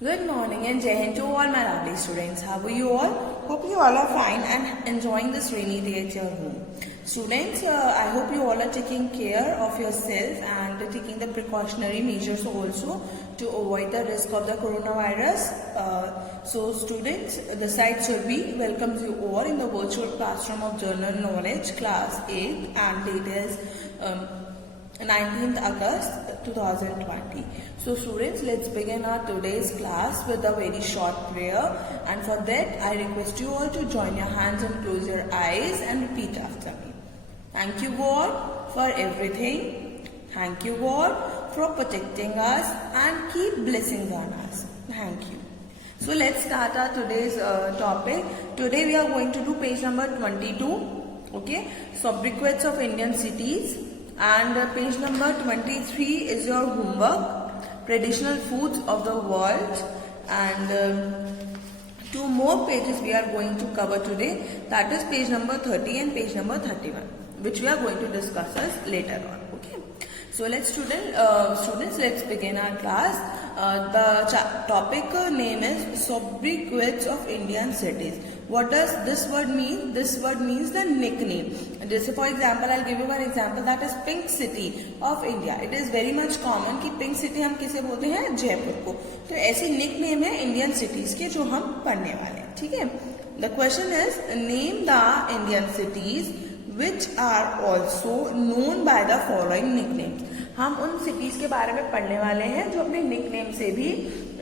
Good morning and Jai Hind to all my lovely students. How are you all? Hope you all are fine and enjoying this rainy day at your home. Students, I hope you all are taking care of yourself and taking the precautionary measures also to avoid the risk of the coronavirus. So students, the site Surbhi welcomes you all in the virtual classroom of General Knowledge class 8 and date is 19th August 2020. So students, let's begin our today's class with a very short prayer, and for that I request you all to join your hands and close your eyes and repeat after me. Thank you God for everything. Thank you God for protecting us and keep blessings on us. Thank you. So let's start our today's topic. Today we are going to do page number 22. Okay, sobriquets of Indian cities. And page number 23 is your homework, traditional foods of the world, and two more pages we are going to cover today, that is page number 30 and page number 31, which we are going to discuss later on. Okay, so let's students, let's begin our class. The topic name is sobriquets of Indian cities. What does this word mean? This word means the nickname. Just for example, I'll give you one example, that is Pink City of India. It is very much common कि Pink City हम किसे बोलते हैं, जयपुर को. तो ऐसी nickname है Indian cities के जो हम पढ़ने वाले हैं. ठीक है. The question is, name the Indian cities which are also known by the following nicknames. हम उन cities के बारे में पढ़ने वाले हैं जो अपने nickname से भी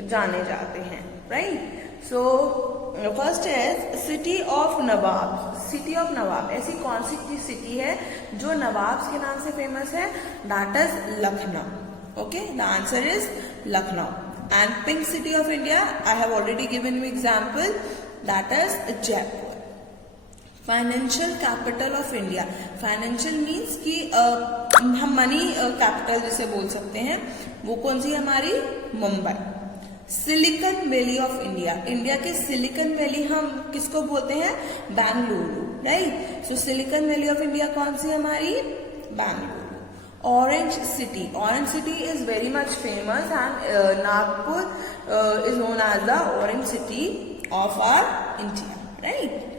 जाने जाते हैं. Right? So फर्स्ट है city of nawab. City of nawab ऐसी कौन सी सिटी है जो नवाब्स के नाम से फेमस है? That is Lucknow. Okay, the answer is Lucknow. And pink city of India, I have already given you example, that is Jaipur. Financial capital of India. Financial means कि हम मनी कैपिटल जिसे बोल सकते हैं, वो कौन सी हमारी? Mumbai. Silicon Valley of India. India के सिलिकन वैली हम किसको बोलते हैं? Bengaluru. Right. So Silicon Valley of India कौन सी हमारी? Bengaluru. Orange city. Orange city is very much famous and Nagpur is known as the orange city of our India. Right.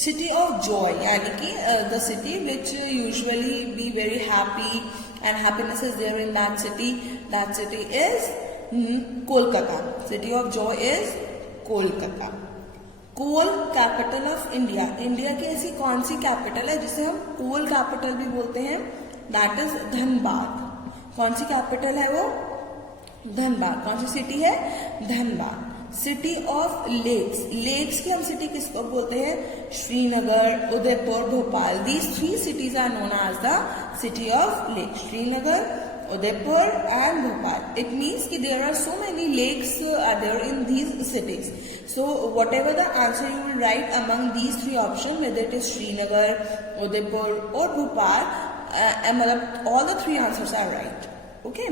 City of joy, यानी कि the city which usually be very happy and happiness is there in that city. That city is Kolkata. City of joy is Kolkata. Coal capital of India. India की ऐसी कौन सी capital है जिसे हम कोल capital भी बोलते हैं? That is Dhanbad. कौन सी कैपिटल है वो? धनबाद. कौन सी सिटी है? Dhanbad. City of lakes. Lakes की हम सिटी किसको बोलते हैं? Srinagar, Udaipur, Bhopal. These three cities are known as the city of lakes. Srinagar, Udaipur and Bhopal. It means कि there are so many lakes are there in these cities. So whatever the answer you will write among these three options, whether it is Srinagar, Udaipur or Bhopal, all the three answers are right. Okay.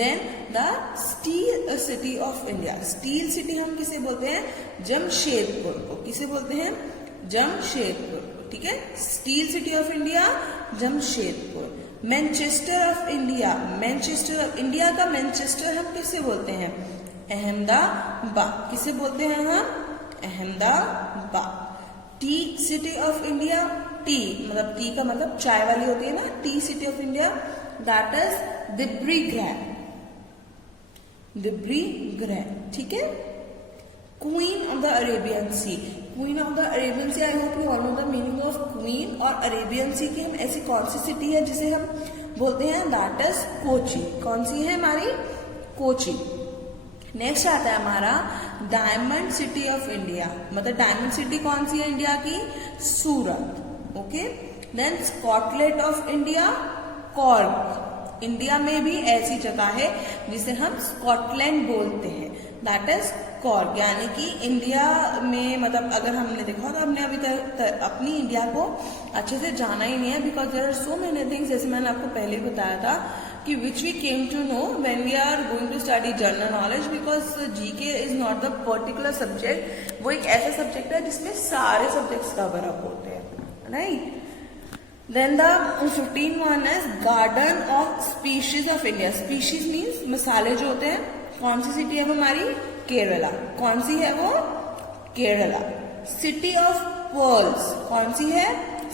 Then the steel city of India. Steel city हम किसे बोलते हैं? जमशेदपुर को. किसे बोलते हैं? जमशेदपुर. ठीक है. Steel city of India, Jamshedpur. Manchester of India. Manchester of India का मैनचेस्टर हम किसे बोलते हैं? अहमदाबाद. किसे बोलते हैं हम? Ahmedabad. Tea city of India. Tea मतलब टी का मतलब चाय वाली होती है ना. Tea city of India, that is Dibrugarh. Dibrugarh. ठीक है. Queen of the Arabian Sea. Queen of the Arabian Sea, I hope you all know the meaning of queen और अरेबियन सी की हम ऐसी कौन सी सिटी है जिसे हम बोलते हैं? That is Kochi. कौन सी है हमारी? कोची. नेक्स्ट आता है हमारा डायमंड सिटी ऑफ इंडिया. मतलब डायमंड सिटी कौन सी है इंडिया की? Surat. Okay. Then Scotland of India, Coorg. India में भी ऐसी जगह है जिसे हम स्कॉटलैंड बोलते हैं, दैट इज कॉर्क. यानी कि इंडिया में मतलब अगर हमने देखा तो हमने अभी तक अपनी इंडिया को अच्छे से जाना ही नहीं है, because there are so many things, जैसे मैंने आपको पहले बताया था कि which we came to know when we are going to study general knowledge, because GK is not the particular subject. वो एक ऐसा सब्जेक्ट है जिसमें सारे सब्जेक्ट्स कवर अप होते हैं. Right. Then the 15th one is Garden of Species of India. Species means मसाले जो होते हैं, कौन सी सिटी है वो हमारी? केरला। कौन सी है वो? केरला। सिटी ऑफ पर्ल्स कौन सी है?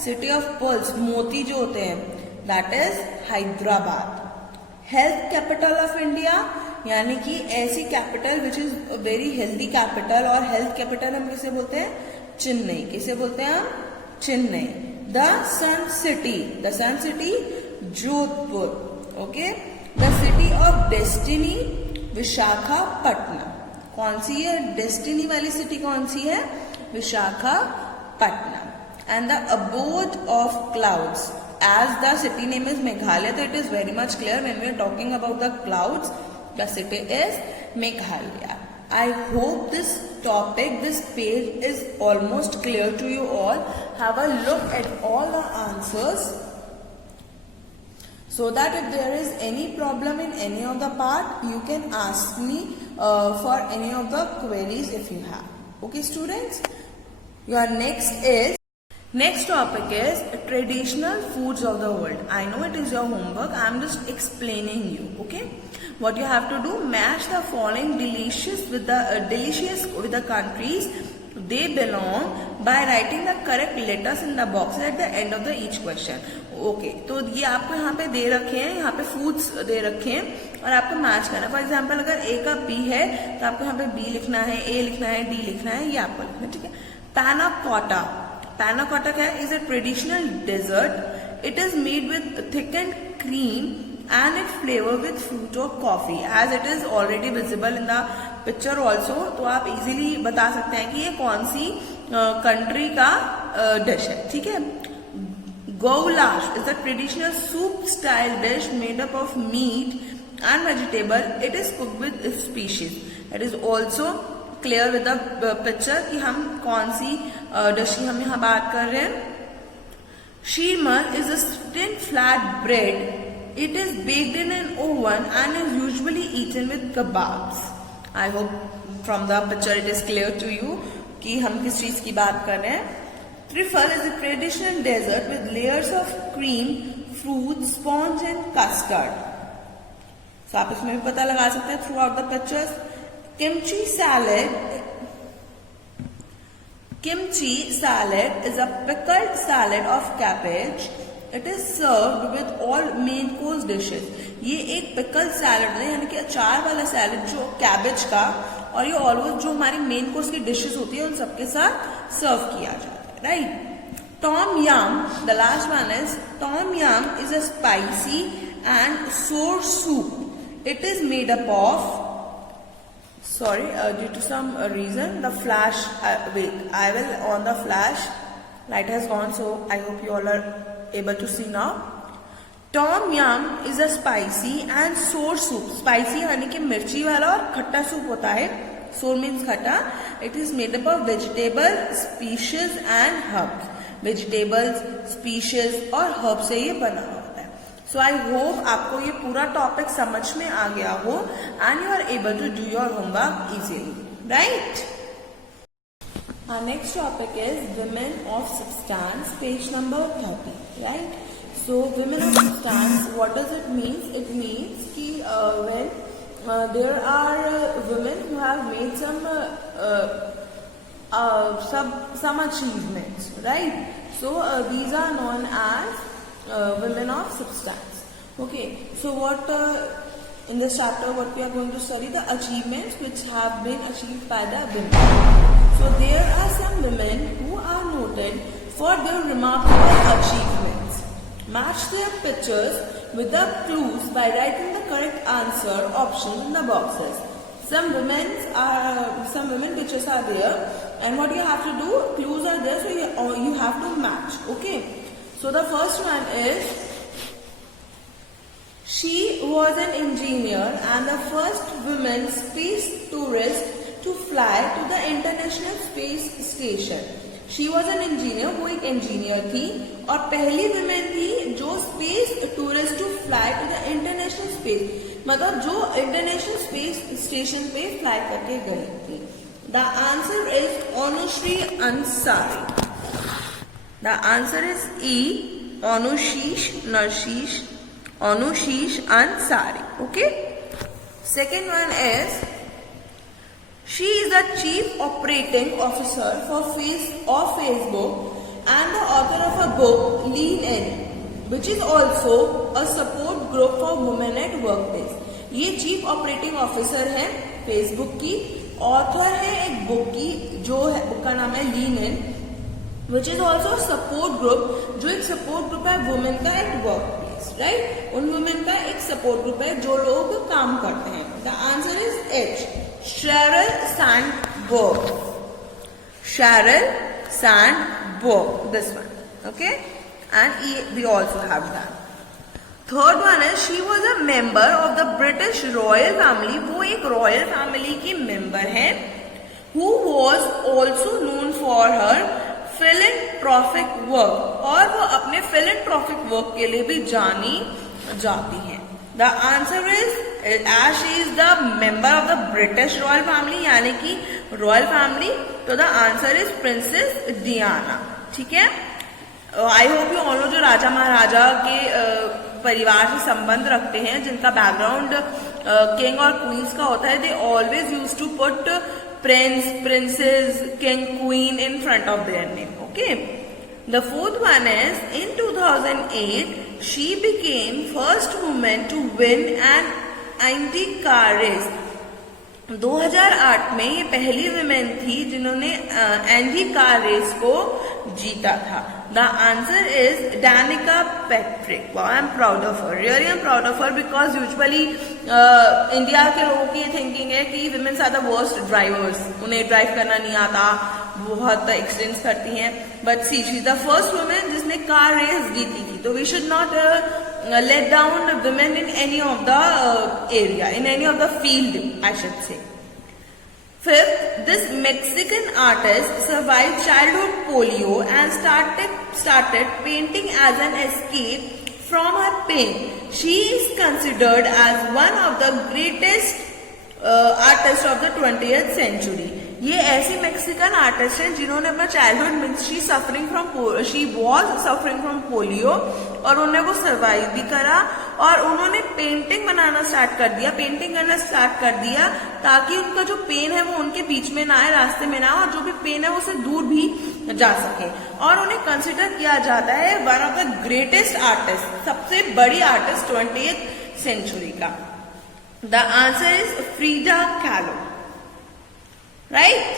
सिटी ऑफ पर्ल्स, मोती जो होते हैं, that is Hyderabad. Health capital of India, यानी कि ऐसी capital which is very healthy capital, और हेल्थ कैपिटल हम किसे बोलते हैं? चेन्नई। किसे बोलते हैं हम? Chennai. The sun city Jodhpur. Okay. The city of destiny Visakhapatnam. कौन सी है डेस्टिनी वाली सिटी? कौन सी है? Visakhapatnam. And the abode of clouds, as the city name is Meghalaya, so it is very much clear when we are talking about the clouds, the city is Meghalaya. I hope this topic, this page is almost clear to you all. Have a look at all the answers so that if there is any problem in any of the part, you can ask me for any of the queries if you have. Okay students, your next topic is traditional foods of the world. I know it is your homework. I am just explaining you. Okay, what you have to do: match the following delicious with the countries they belong by writing the correct letters in the boxes at the end of the each question. Okay, तो ये आपको यहाँ पे दे रखे हैं, यहाँ पे foods दे रखे हैं और आपको मैच करना है। फॉर एग्जाम्पल अगर ए का बी है तो आपको यहाँ पे बी लिखना है, ए लिखना है, डी लिखना है, ये आपको लिखना है। ठीक है। पैना कोटा क्या है? Is a traditional dessert. It is made with thickened cream and it flavour with fruit और coffee, as it is already visible in the picture also. तो आप इजीली बता सकते हैं कि ये कौन सी कंट्री का डिश है। ठीक है। गोulash is a traditional soup style dish made up of meat and vegetable. It is cooked with species. It is also clear with the picture कि हम कौन सी डिश की हम यहाँ बात कर रहे हैं। Sheermal is a thin flat bread. It is baked in an oven and is usually eaten with kebabs. I hope from the picture it is clear to you कि हम किस चीज की बात कर रहे हैं। Trifle is a traditional dessert with layers of cream, fruit, sponge and custard. So आप इसमें भी पता लगा सकते हैं throughout the pictures. Kimchi salad is a pickled salad of cabbage. It is served with all main course dishes. ये एक pickle salad है, यानी कि अचार वाला सैलड जो कैबेज का, और ये ऑलमोस्ट जो हमारी मेन कोर्स की डिशेस होती है उन सबके साथ सर्व किया जाता है। Right. Tom yum, the last one is tom yum is a spicy and sour soup. It is made up of, sorry, due to some reason the flash, wait, I will on the flash, light has gone, so I hope you all are able to see now. Tom yum is a spicy and sour soup. Spicy यानी कि मिर्ची वाला और खट्टा soup होता है। sour means खट्टा. It is made up of vegetable, species and herbs. Vegetables, species और herbs से ये बना हुआ होता है। So I hope आपको ये पूरा टॉपिक समझ में आ गया हो and you are able to do your homework easily, right? Our next topic is women of substance, page number 30, right? So women of substance, what does it mean? It means कि when there are women who have made some achievements, right? So these are known as women of substance. Okay, so what in this chapter what we are going to study, the achievements which have been achieved by the women. So there are some women who are noted for their remarkable achievements. Match their pictures with the clues by writing the correct answer options in the boxes. Some women pictures are there, and what you have to do, clues are there, so you have to match. Okay. So the first one is, she was an engineer and the first woman space tourist to fly to the International Space Station. She was an engineer, वो एक engineer थी और पहली women थी जो space tourist to fly to the international space, मतलब जो international space station पे फ्लाई करके गई थी. The answer is Anousheh Ansari. The answer is E. Anushish Ansari. Okay. Second one is, she is the Chief Operating Officer of Facebook and the author of a book, Lean In, which is also a support group for women at workplace. ये chief operating officer है Facebook की, author है एक book की, जो है book का नाम है Lean In, which is also support group, जो एक सपोर्ट ग्रुप है वुमेन का एट वर्क प्लेस, राइट। उन वुमेन का एक सपोर्ट ग्रुप है जो लोग काम करते हैं। The answer is H, Sheryl Sandberg, Sheryl Sandberg, this one, okay, and we also have that. Third one है, she was a member of the British royal family, वो एक रॉयल फैमिली की मेंबर है, who was also known for her philanthropic work, और वो अपने philanthropic work के लिए भी जानी जाती हैं। The answer is, as she is the member of the British royal family, यानी कि रॉयल फैमिली, तो the answer is Princess Diana, ठीक है। I hope you all know, जो राजा महाराजा के परिवार से संबंध रखते हैं, जिनका बैकग्राउंड किंग और क्वींस का होता है, they always use to put prince, princess, king, queen in front of their name, okay. The fourth one is, in 2008 she became first woman to win an IndyCar race. 2008 में ये पहली women थी जिन्होंने IndyCar race को जीता था। The answer is Danica Patrick. Wow, I am proud of her. Really, I am proud of her because usually India के लोगों की ये थिंकिंग है कि women are the worst drivers. उन्हें ड्राइव करना नहीं आता, बहुत एक्सीडेंट्स करती हैं। But see she is the first women जिसने कार रेस जीती थी। तो we should not let down women in any of the area, in any of the field, I should say. Fifth, this Mexican artist survived childhood polio and started painting as an escape from her pain. She is considered as one of the greatest artists of the 20th century. ये ऐसी Mexican artist हैं जिन्होंने अपना childhood, she was suffering from polio, और उन्होंने वो survive भी करा, और उन्होंने पेंटिंग करना स्टार्ट कर दिया ताकि उनका जो पेन है वो उनके बीच में ना आए, रास्ते में ना आए, और जो भी पेन है वो उससे दूर भी जा सके। और उन्हें कंसिडर किया जाता है one of the greatest artist, सबसे बड़ी आर्टिस्ट 20th सेंचुरी का। द आंसर इज फ्रीडा कैलो, right?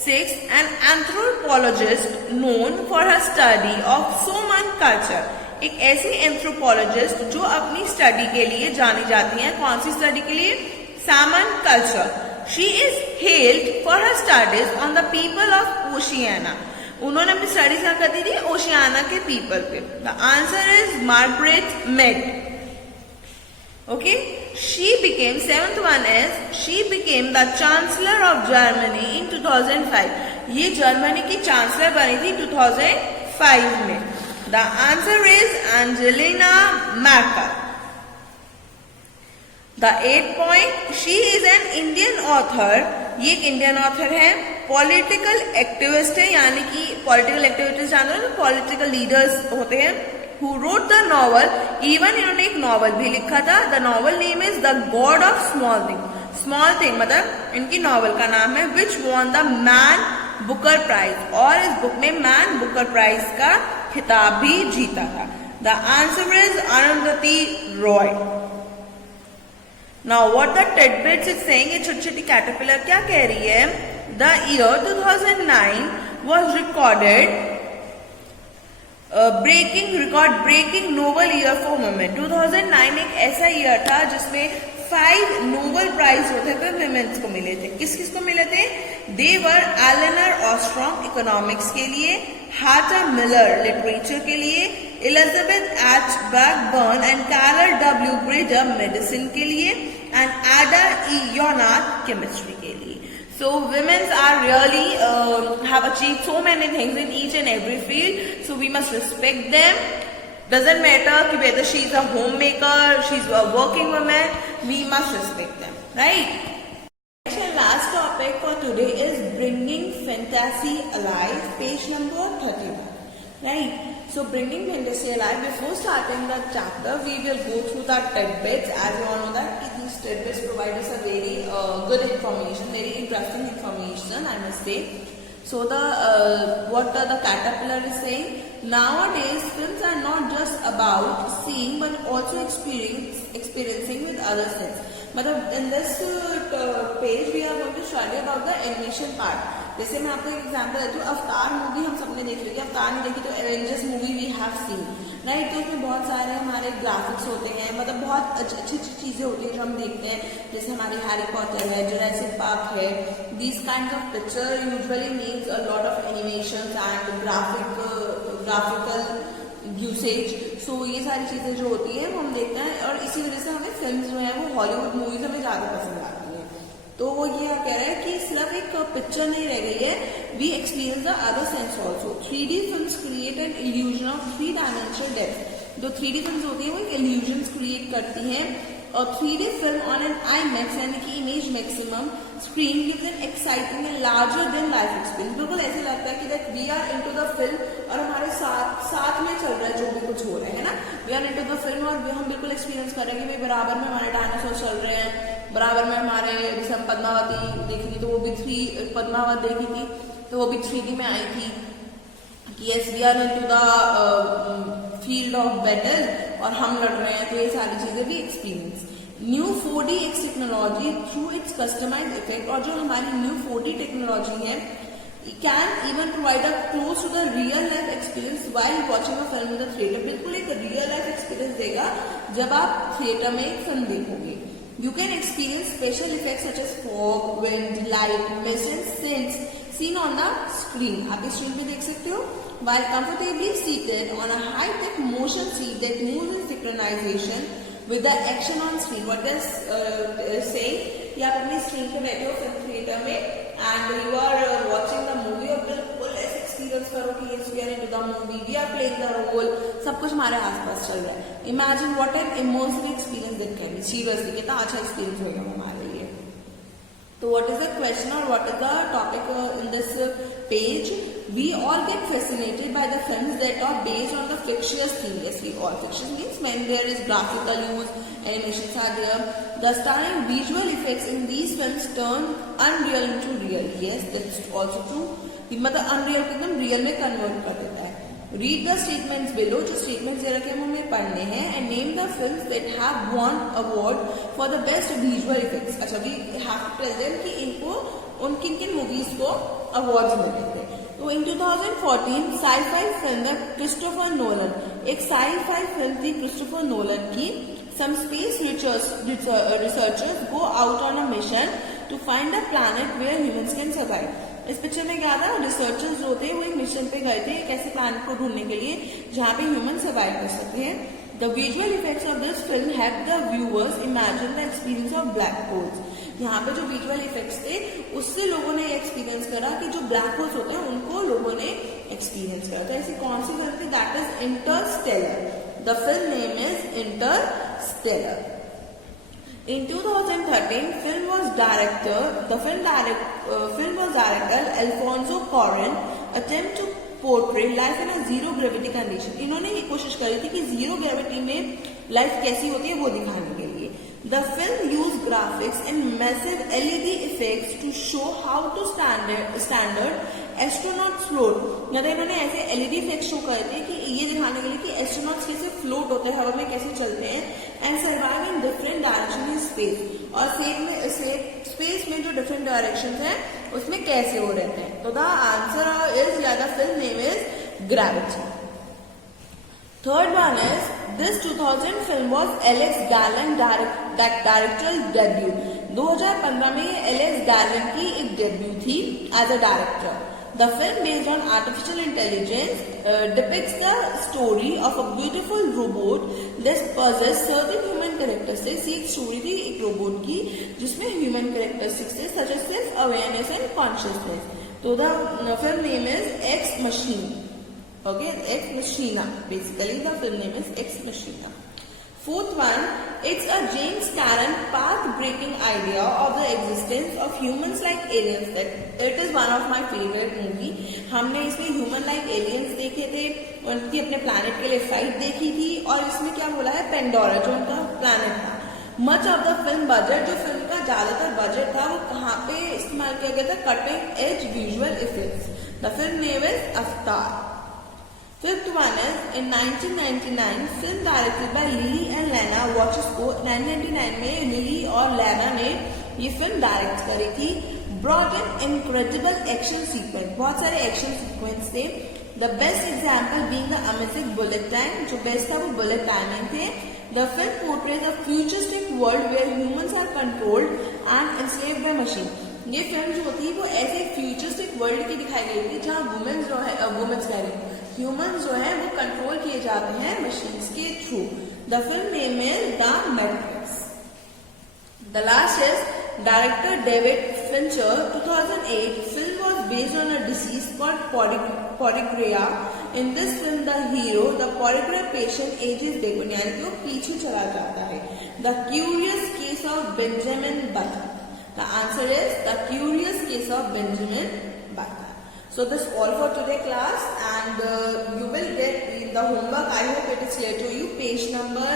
Sixth, an anthropologist known for her study of Samoan culture. एक ऐसी एंथ्रोपोलॉजिस्ट जो अपनी स्टडी के लिए जानी जाती हैं। कौन सी स्टडी के लिए? Samoan culture. She is hailed for her studies on the people of Oceania. उन्होंने अपनी स्टडीज क्या करती थी? ओशियाना के पीपल पे। The answer is Margaret made, okay. She became, seventh one is, she became the Chancellor of Germany in 2005. ये Germany की chancellor बनी थी 2005 में। The answer is Angela Merkel. The 8th point, she is an Indian author. ये एक Indian author है, political activist है, यानी कि पॉलिटिकल एक्टिविस्ट जानो ना, पॉलिटिकल लीडर्स होते हैं, who wrote the novel, even इन्होंने एक नॉवल भी लिखा था। The novel name is The God of Small Things. Small Thing मतलब इनकी नॉवल का नाम है, which won the Man Booker Prize, और इस बुक ने मैन बुकर प्राइज का खिताब भी जीता था। The answer is Arundhati Roy. Now what the tidbits is saying, ये छोटी छोटी कैटरपिलर क्या कह रही है? The year 2009 was recorded breaking Nobel year for women. 2009 एक ऐसा ईयर था जिसमें 5 नोबल प्राइज होते थे विमेन्स को मिले थे। किस किस को मिले थे? दे वर एलेनर ऑस्ट्रॉम इकोनॉमिक्स के लिए, हाटा मिलर लिटरेचर के लिए, Elizabeth H Blackburn and Carol W Greider medicine के लिए, एंड एडा ई योनाथ केमिस्ट्री के लिए। So women are really have achieved so many things in each and every field. So we must respect them. Doesn't matter whether she is a homemaker, she is a working woman. We must respect them, right? Next and last topic for today is bringing fantasy alive. Page number 31, right? So bringing the industry alive, before starting the chapter, we will go through the tidbits. As you all know that these tidbits provide us a very good information, very interesting information, I must say. So what the Caterpillar is saying, nowadays films are not just about seeing but also experiencing with other sense. मतलब in this page we are going to study about the animation part. जैसे मैं आपको एक example देती हूँ, Avatar movie हम सबने देख ली, अवतार नहीं देखी तो Avengers movie we have seen, right. तो उसमें बहुत सारे हमारे ग्राफिक्स होते हैं, मतलब बहुत अच्छी अच्छी चीजें होती हैं जो हम देखते हैं, जैसे हमारी हैरी पॉटर है, जुरासिक पार्क है। These kind of picture usually means a lot of animation and graphical usage. So ये सारी चीजें जो होती है वो हम देखते हैं, और इसी वजह से हमें फिल्म जो है वो हॉलीवुड मूवीज हमें ज्यादा पसंद आती है। तो वो ये कह रहा है कि सिर्फ एक पिक्चर नहीं रह गई है, we experience the other sense also. 3D films create an illusion of 3 dimensional depth. जो 3D फिल्म्स होती है वो एक इल्यूजन क्रिएट करती हैं, और 3D film on an IMAX यानी कि image maximum screen gives an exciting and larger than life experience. बिल्कुल ऐसे लगता है कि that we are into the film और हमारे साथ में चल रहा है जो भी कुछ हो रहा है ना, we are into the film और हम बिल्कुल एक्सपीरियंस कर रहे हैं कि भाई बराबर में हमारे डायनासोर चल रहे हैं, बराबर में हमारे, जैसे हम पद्मावती देखी थी तो वो भी पद्मावत देखी थी तो वो भी 3D में आई थी कि yes we are into the field of battle और हम लड़ रहे हैं, तो ये सारी चीजें भी experience. New 4DX technology through its customised effect, और जो हमारी न्यू 4D टेक्नोलॉजी है can even provide a close to the real life experience while watching a film in the theatre. बिल्कुल एक रियल लाइफ एक्सपीरियंस देगा जब आप theatre में एक फिल्म देखोगे। You can experience special effects such as fog, wind, light, mist and scents seen on the screen. आप इस स्क्रीन पे देख सकते हो। While comfortably seated on a high-tech motion seat that moves in synchronization with the action on screen. What does saying कि आप अपनी screen पे बैठे हो फिल्म थिएटर में and you are watching the movie और बिल्कुल ऐसे एक्सपीरियंस करो कि yes we are into the movie, we are playing the role, सब कुछ हमारे आसपास चल रहा है। Imagine what an immersive experience that can be. Seriously कितना अच्छा एक्सपीरियंस होगा हमारे लिए। तो what is the question or what is the topic in this page? We all get fascinated by the films that are based on the fictitious theme. Yes, we all. Fictitious means when there is graphical use, animations are there. The stunning visual effects in these films turn unreal into real. Yes, that's also true. मतलब unreal को एकदम real में convert कर देता है। Read the statements below. जो statements दे रखे हैं हमें पढ़ने हैं, and name the films that have won award for the best visual effects. अच्छा, we have to tell them कि इनको उन किन मूवीज को अवार्ड्स मिले थे। तो इन 2014 साई-फाई फिल्म क्रिस्टोफर नोलन, एक साई-फाई फिल्म थी क्रिस्टोफर नोलन की। Some space researchers go out on a mission to find a planet where humans can survive. इस पिक्चर में क्या था, रिसर्चर्स जो थे वो एक मिशन पे गए थे एक ऐसे प्लानेट को ढूंढने के लिए जहाँ पे ह्यूमन सर्वाइव कर सकते हैं। The visual effects of this film help the viewers imagine the experience of black holes. यहाँ पे जो विजुअल इफेक्ट्स थे उससे लोगों ने एक्सपीरियंस करा कि जो ब्लैक होल्स होते हैं उनको लोगों ने एक्सपीरियंस करा। तो ऐसी कौन सी फिल्म थी, that is Interstellar. The film name is Interstellar. In 2013, film was director Alfonso Cuarón attempt to portray life in a zero gravity condition. इन्होंने ये कोशिश करी थी कि जीरो ग्रेविटी में लाइफ कैसी होती है वो दिखाने के लिए। The film used graphics and massive LED effects to show how to standard astronauts float. मतलब इन्होंने ऐसे LED इफेक्ट शो करे थे कि ये दिखाने के लिए कि एस्ट्रोनॉट्स कैसे फ्लोट होते हैं, हवा में कैसे चलते हैं, and survive in different direction in space, और स्पेस में जो डिफरेंट डायरेक्शन है उसमें कैसे हो रहते हैं। तो द आंसर इज या the film name is gravity. Third one is this 2000 film was Alex Garland directorial debut. 2015 में Alex Garland की एक डेब्यू थी as a director. The film based on artificial intelligence depicts the story of a beautiful robot that possesses certain human characteristics. एक story थी एक robot की जिसमें human characteristics थे such as self-awareness and consciousness. So the film name is Ex Machina. Okay, Ex Machina. Basically, the film name is Ex Machina. Fourth one, it's a James Cameron path-breaking idea of the existence of humans like aliens. That it is one of my favorite movie. हमने इसमें human like aliens देखे थे, उनकी अपने planet के लिए flight देखी थी, और इसमें क्या बोला है, पेंडोरा जो उनका planet था. Much of the film budget, जो फिल्म का ज्यादातर बजट था, वो कहाँ पे इस्तेमाल किया गया था, cutting edge visual effects. The film name is Avatar. Fifth one is, in 1999, film directed by Lily and Lana Wachowski. 1999 में लिली और लैना ने ये फिल्म डायरेक्ट करी थी. Brought in incredible action sequence, बहुत सारे action sequence थे. The best example being the amazing bullet time, जो best था वो bullet timing थे. The film portrays a futuristic world where humans are controlled and enslaved by machine. ये film जो थी वो ऐसे फ्यूचरिस्टिक वर्ल्ड की दिखाई गई थी जहाँ वुमेन्स जो है ह्यूमंस जो है वो कंट्रोल किए जाते हैं मशीन्स के through. The film name is the Matrix. The last is director David Fincher. 2008 film was based on a disease called progeria. In this film the hero the progeria patient ages backward, यानी कि वो पीछे चला जाता है. The Curious Case of Benjamin Button. The answer is the curious case of Benjamin Button. So this all for today class, and you will get the homework. I hope it is clear to you. Page number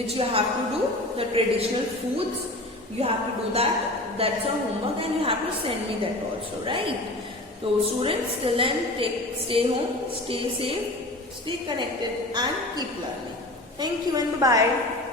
which you have to do, the traditional foods. You have to do that. That's your homework, and you have to send me that also, right? So students, till then, stay home, stay safe, stay connected, and keep learning. Thank you and bye.